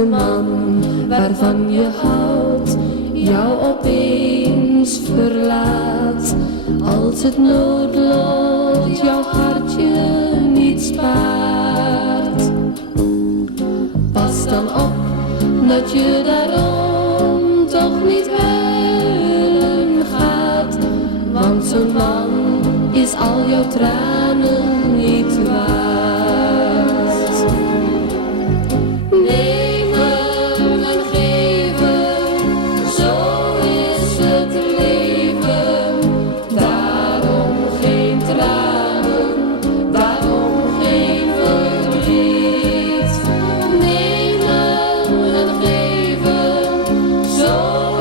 de man waarvan je houdt jou opeens verlaat. Als het noodlot jouw hartje niet spaart. Pas dan op dat je daarom toch niet huilen gaat. Want zo'n man is al jouw tranen niet waard. Nemen en geven, zo is het leven. Daarom geen tranen, daarom geen verdriet. Nemen en geven, zo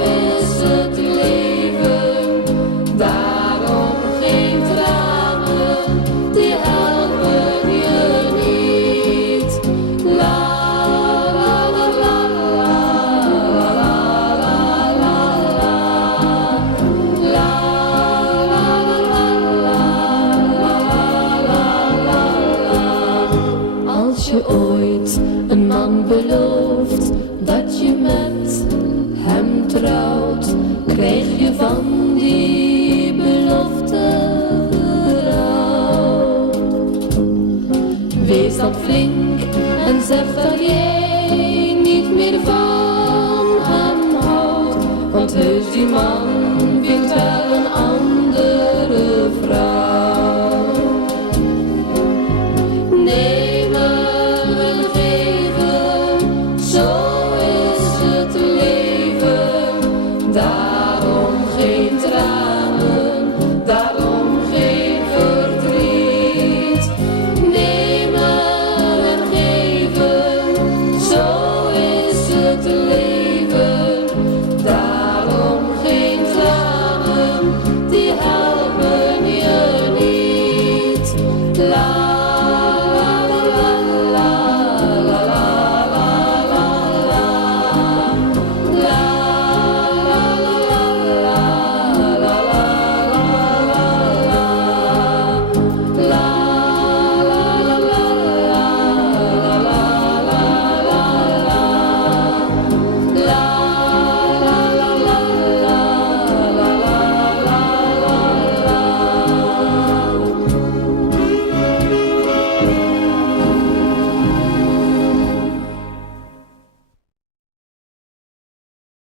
is het leven. Daarom geen tranen, die helpen je niet. La la la la la la la la la la. Als je ooit een man belooft dat je met hem trouwt, krijg je van die belofte rouw. Wees dan flink en zeg dat jij niet meer van hem houdt, want heus die man vindt wel een andere vrouw. Nemen en geven, zo is het leven. Daarom geen tranen, daarom geen verdriet. Nemen en geven, zo is het leven. Daarom geen tranen, die helpen je niet. La